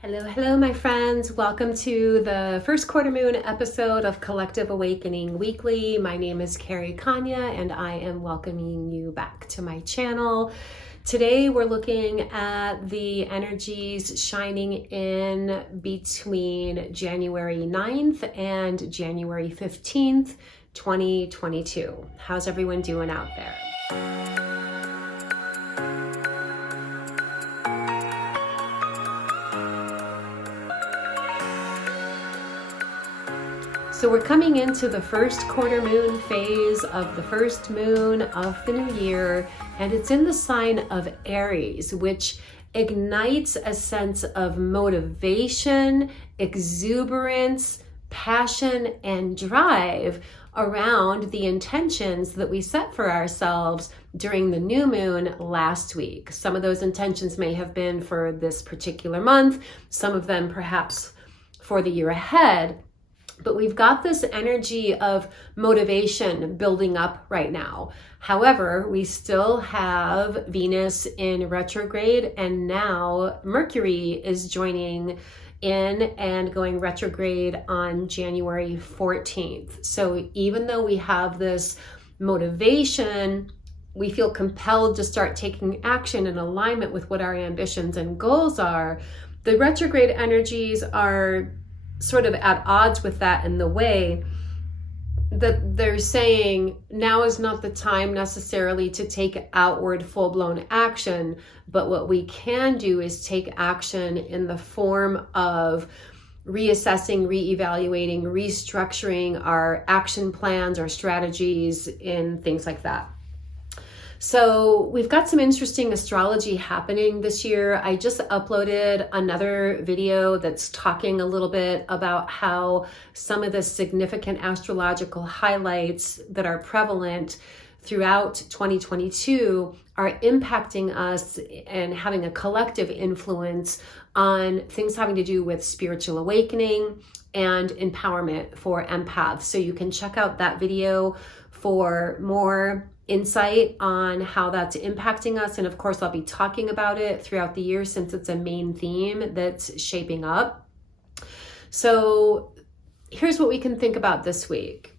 Hello, my friends. Welcome to the first quarter moon episode of Collective Awakening Weekly. My name is Carrie, Konyha, and I am welcoming you back to my channel. Today, we're looking at the energies shining in between January 9th and January 15th, 2022. How's everyone doing out there? So we're coming into the first quarter moon phase of the first moon of the new year, and it's in the sign of Aries, which ignites a sense of motivation, exuberance, passion, and drive around the intentions that we set for ourselves during the new moon last week. Some of those intentions may have been for this particular month, some of them perhaps for the year ahead. But we've got this energy of motivation building up right now. However, we still have Venus in retrograde, and now Mercury is joining in and going retrograde on January 14th. So even though we have this motivation, we feel compelled to start taking action in alignment with what our ambitions and goals are. The retrograde energies are sort of at odds with that in the way that they're saying now is not the time necessarily to take outward full-blown action, but what we can do is take action in the form of reassessing, reevaluating, restructuring our action plans, our strategies, and things like that. So we've got some interesting astrology happening this year. I just uploaded another video that's talking a little bit about how some of the significant astrological highlights that are prevalent throughout 2022 are impacting us and having a collective influence on things having to do with spiritual awakening and empowerment for empaths. So you can check out that video for more insight on how that's impacting us. And of course, I'll be talking about it throughout the year since it's a main theme that's shaping up. So here's what we can think about this week.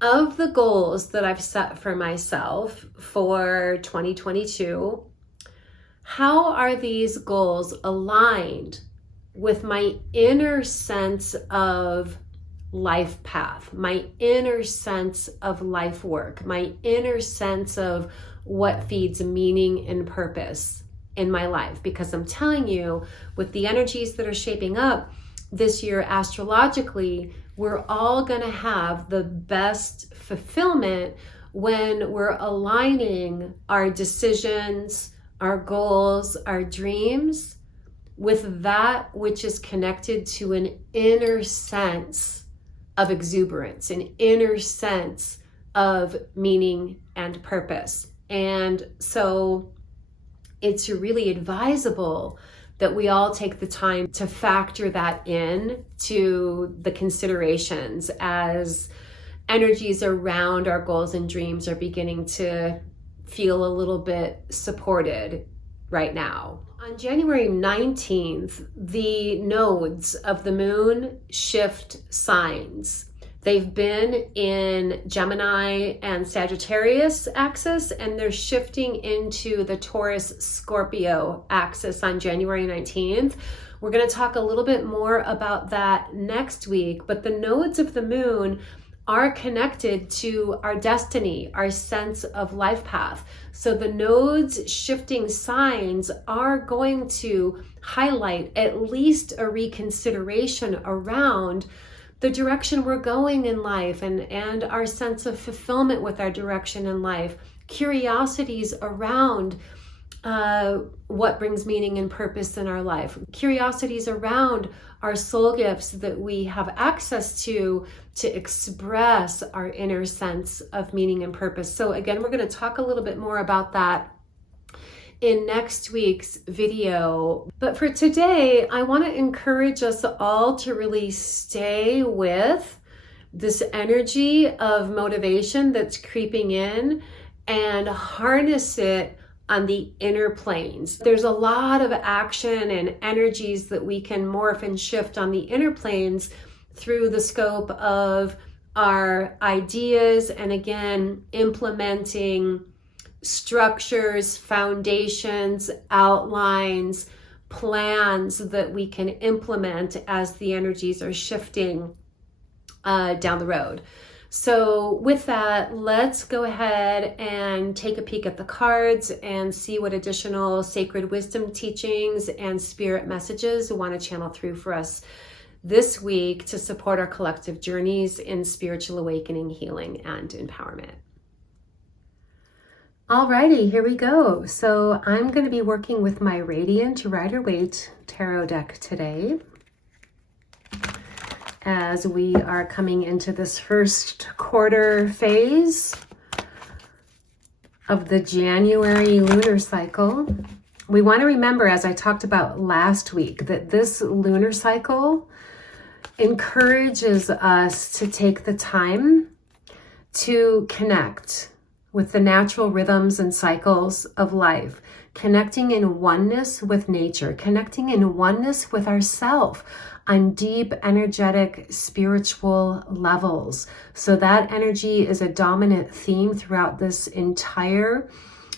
Of the goals that I've set for myself for 2022, how are these goals aligned with my inner sense of life path, my inner sense of life work, my inner sense of what feeds meaning and purpose in my life? Because I'm telling you, with the energies that are shaping up this year astrologically, we're all going to have the best fulfillment when we're aligning our decisions, our goals, our dreams with that which is connected to an inner sense of exuberance, an inner sense of meaning and purpose. And so it's really advisable that we all take the time to factor that in to the considerations as energies around our goals and dreams are beginning to feel a little bit supported right now. On January 19th, the nodes of the moon shift signs. They've been in Gemini and Sagittarius axis, and they're shifting into the Taurus-Scorpio axis on January 19th. We're going to talk a little bit more about that next week, but the nodes of the moon are connected to our destiny, our sense of life path. So the nodes shifting signs are going to highlight at least a reconsideration around the direction we're going in life and our sense of fulfillment with our direction in life, curiosities around what brings meaning and purpose in our life, curiosities around our soul gifts that we have access to express our inner sense of meaning and purpose. So again, we're going to talk a little bit more about that in next week's video. But for today, I want to encourage us all to really stay with this energy of motivation that's creeping in and harness it on the inner planes. There's a lot of action and energies that we can morph and shift on the inner planes through the scope of our ideas, and again, implementing structures, foundations, outlines, plans that we can implement as the energies are shifting down the road. So with that, let's go ahead and take a peek at the cards and see what additional sacred wisdom teachings and spirit messages we want to channel through for us this week to support our collective journeys in spiritual awakening, healing, and empowerment. Alrighty, here we go. So I'm going to be working with my Radiant Rider-Waite Tarot deck today, as we are coming into this first quarter phase of the January lunar cycle. We want to remember, as I talked about last week, that this lunar cycle encourages us to take the time to connect with the natural rhythms and cycles of life, connecting in oneness with nature, connecting in oneness with ourselves on deep, energetic, spiritual levels. So that energy is a dominant theme throughout this entire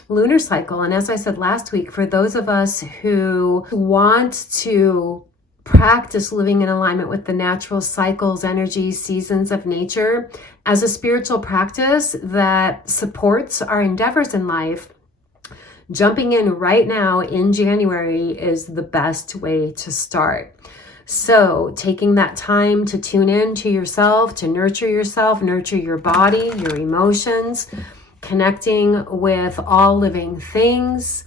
lunar cycle. And as I said last week, for those of us who want to practice living in alignment with the natural cycles, energies, seasons of nature as a spiritual practice that supports our endeavors in life, jumping in right now in January is the best way to start. So taking that time to tune in to yourself, to nurture yourself, nurture your body, your emotions, connecting with all living things,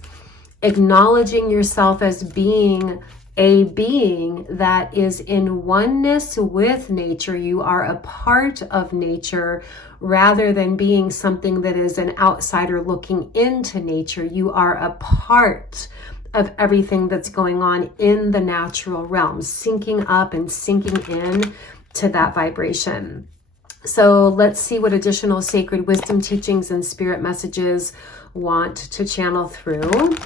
acknowledging yourself as being a being that is in oneness with nature. You are a part of nature rather than being something that is an outsider looking into nature. You are a part of everything that's going on in the natural realm, syncing up and sinking in to that vibration. So let's see what additional sacred wisdom teachings and spirit messages want to channel through.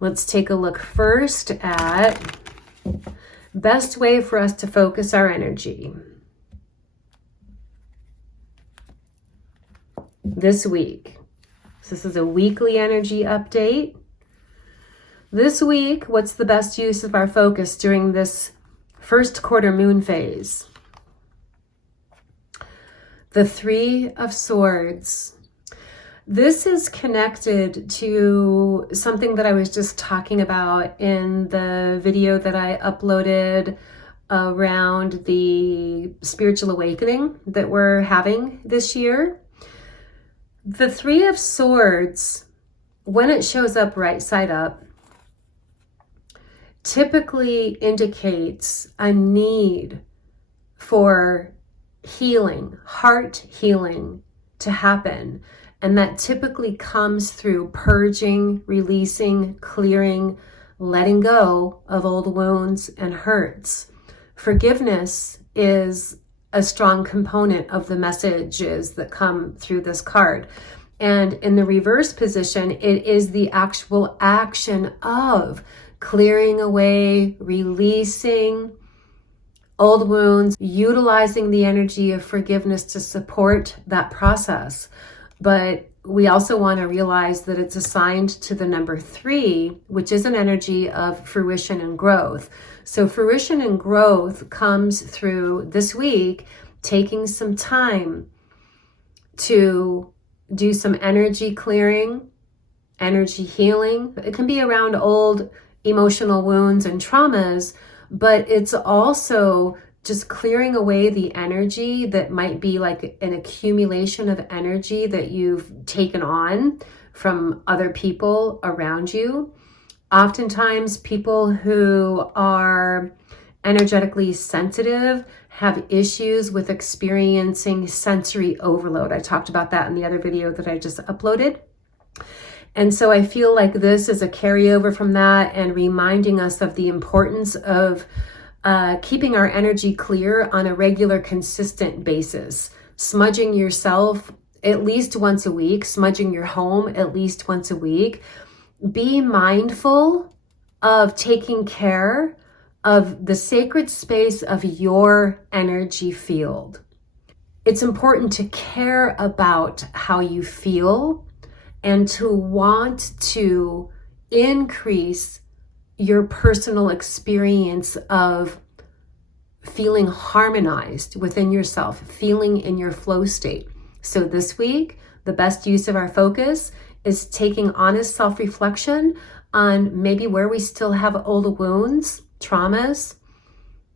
Let's take a look first at best way for us to focus our energy this week. So this is a weekly energy update. This week, what's the best use of our focus during this first quarter moon phase? The Three of Swords. This is connected to something that I was just talking about in the video that I uploaded around the spiritual awakening that we're having this year. The Three of Swords, when it shows up right side up, typically indicates a need for healing, heart healing to happen. And that typically comes through purging, releasing, clearing, letting go of old wounds and hurts. Forgiveness is a strong component of the messages that come through this card. And in the reverse position, it is the actual action of clearing away, releasing old wounds, utilizing the energy of forgiveness to support that process. But we also want to realize that it's assigned to the number 3, which is an energy of fruition and growth. So fruition and growth comes through this week, taking some time to do some energy clearing, energy healing. It can be around old emotional wounds and traumas, but it's also just clearing away the energy that might be like an accumulation of energy that you've taken on from other people around you. Oftentimes, people who are energetically sensitive have issues with experiencing sensory overload. I talked about that in the other video that I just uploaded. And so I feel like this is a carryover from that and reminding us of the importance of keeping our energy clear on a regular, consistent basis. Smudging yourself at least once a week, smudging your home at least once a week. Be mindful of taking care of the sacred space of your energy field. It's important to care about how you feel and to want to increase your personal experience of feeling harmonized within yourself, feeling in your flow state. So this week, the best use of our focus is taking honest self-reflection on maybe where we still have old wounds, traumas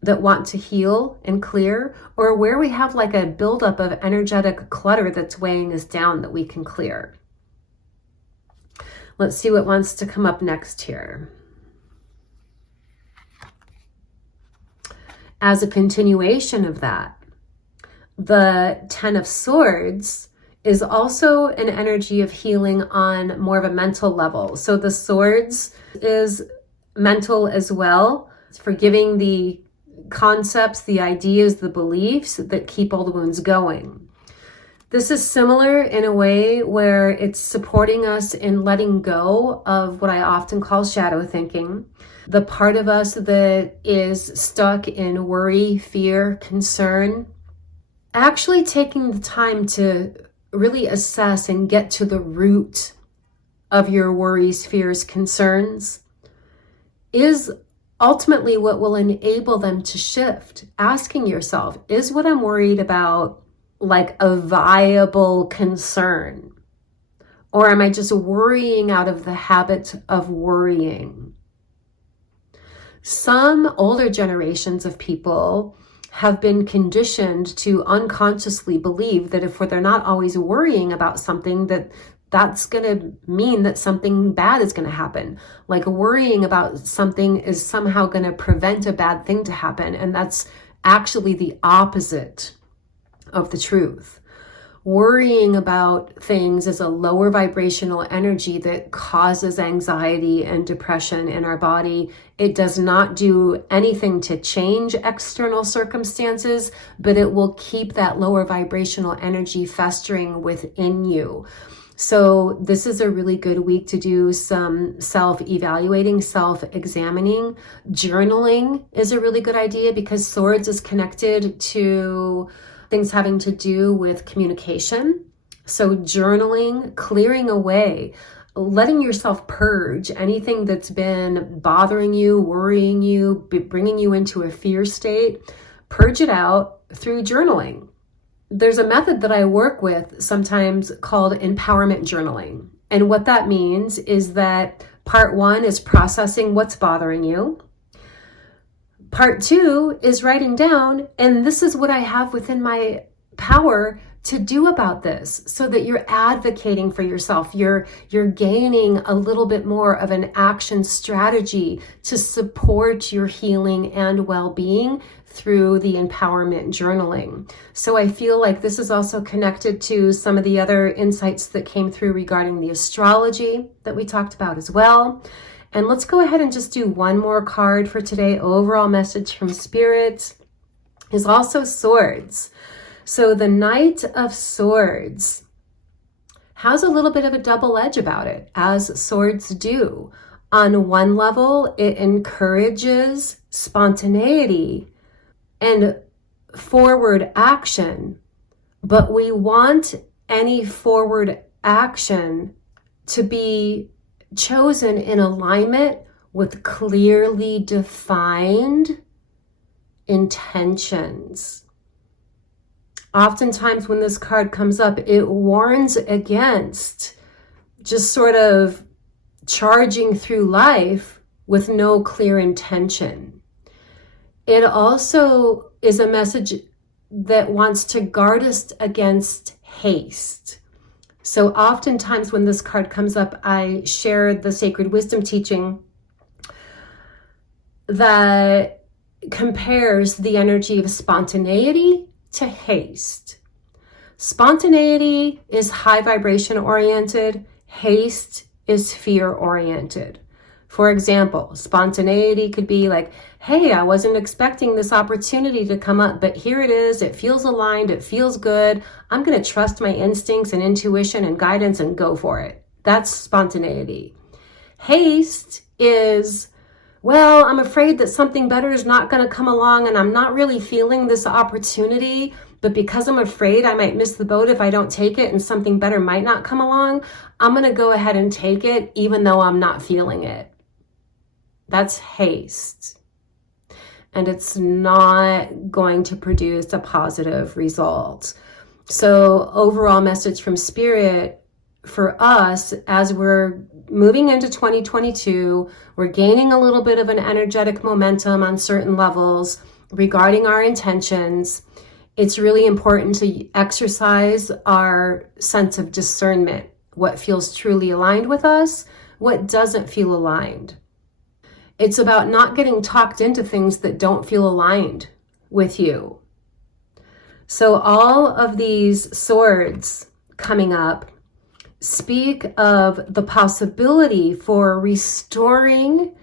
that want to heal and clear, or where we have like a buildup of energetic clutter that's weighing us down that we can clear. Let's see what wants to come up next here. As a continuation of that, the Ten of Swords is also an energy of healing on more of a mental level. So the swords is mental as well. It's forgiving the concepts, the ideas, the beliefs that keep all the wounds going. This is similar in a way where it's supporting us in letting go of what I often call shadow thinking. The part of us that is stuck in worry, fear, concern. Actually taking the time to really assess and get to the root of your worries, fears, concerns is ultimately what will enable them to shift. Asking yourself, is what I'm worried about like a viable concern? Or am I just worrying out of the habit of worrying? Some older generations of people have been conditioned to unconsciously believe that if they're not always worrying about something, that's going to mean that something bad is going to happen. Like worrying about something is somehow going to prevent a bad thing to happen. And that's actually the opposite of the truth. Worrying about things is a lower vibrational energy that causes anxiety and depression in our body. It does not do anything to change external circumstances, but it will keep that lower vibrational energy festering within you. So this is a really good week to do some self-evaluating, self-examining. Journaling is a really good idea because swords is connected to things having to do with communication. So journaling, clearing away, letting yourself purge anything that's been bothering you, worrying you, bringing you into a fear state, purge it out through journaling. There's a method that I work with sometimes called empowerment journaling. And what that means is that part one is processing what's bothering you. Part two is writing down, and this is what I have within my power to do about this, so that you're advocating for yourself. You're gaining a little bit more of an action strategy to support your healing and well-being through the empowerment journaling. So I feel like this is also connected to some of the other insights that came through regarding the astrology that we talked about as well. And let's go ahead and just do one more card for today. Overall message from Spirit is also swords. So the Knight of Swords has a little bit of a double edge about it, as swords do. On one level, it encourages spontaneity and forward action, but we want any forward action to be chosen in alignment with clearly defined intentions. Oftentimes when this card comes up, it warns against just sort of charging through life with no clear intention. It also is a message that wants to guard us against haste. So oftentimes when this card comes up, I share the sacred wisdom teaching that compares the energy of spontaneity to haste. Spontaneity is high vibration oriented. Haste is fear oriented. For example, spontaneity could be like, hey, I wasn't expecting this opportunity to come up, but here it is. It feels aligned. It feels good. I'm going to trust my instincts and intuition and guidance and go for it. That's spontaneity. Haste is, well, I'm afraid that something better is not going to come along and I'm not really feeling this opportunity, but because I'm afraid I might miss the boat if I don't take it and something better might not come along, I'm going to go ahead and take it even though I'm not feeling it. That's haste. And it's not going to produce a positive result. So overall message from Spirit for us as we're moving into 2022, we're gaining a little bit of an energetic momentum on certain levels regarding our intentions. It's really important to exercise our sense of discernment. What feels truly aligned with us, what doesn't feel aligned. It's about not getting talked into things that don't feel aligned with you. So all of these swords coming up speak of the possibility for restoring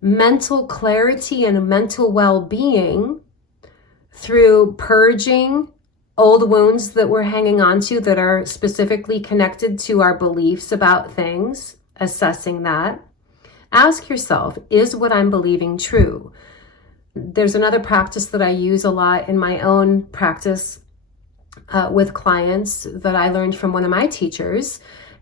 mental clarity and mental well-being through purging old wounds that we're hanging on to that are specifically connected to our beliefs about things, assessing that. Ask yourself, is what I'm believing true? There's another practice that I use a lot in my own practice with clients that I learned from one of my teachers,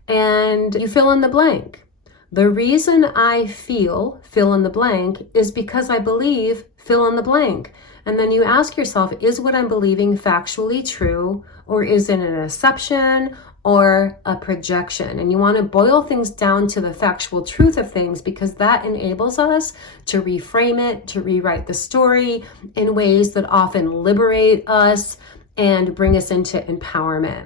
and you fill in the blank. The reason I feel fill in the blank is because I believe fill in the blank. And then you ask yourself, is what I'm believing factually true, or is it an assumption or a projection? And you want to boil things down to the factual truth of things, because that enables us to reframe it, to rewrite the story in ways that often liberate us and bring us into empowerment.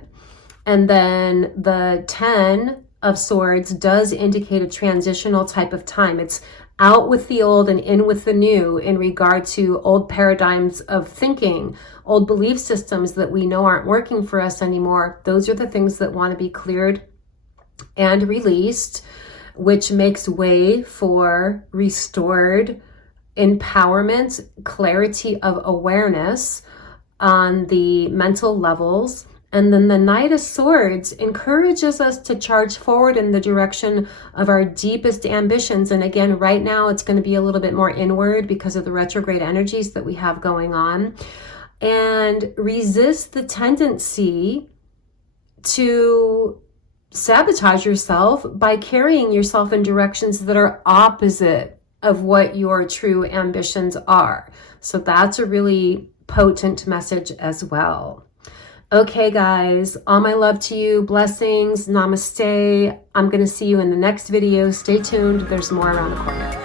And then the 10 of Swords does indicate a transitional type of time. It's out with the old and in with the new in regard to old paradigms of thinking, old belief systems that we know aren't working for us anymore. Those are the things that want to be cleared and released, which makes way for restored empowerment, clarity of awareness on the mental levels. And then the Knight of Swords encourages us to charge forward in the direction of our deepest ambitions. And again, right now, it's going to be a little bit more inward because of the retrograde energies that we have going on. And resist the tendency to sabotage yourself by carrying yourself in directions that are opposite of what your true ambitions are. So that's a really potent message as well. Okay, guys, all my love to you. Blessings. Namaste. I'm going to see you in the next video. Stay tuned. There's more around the corner.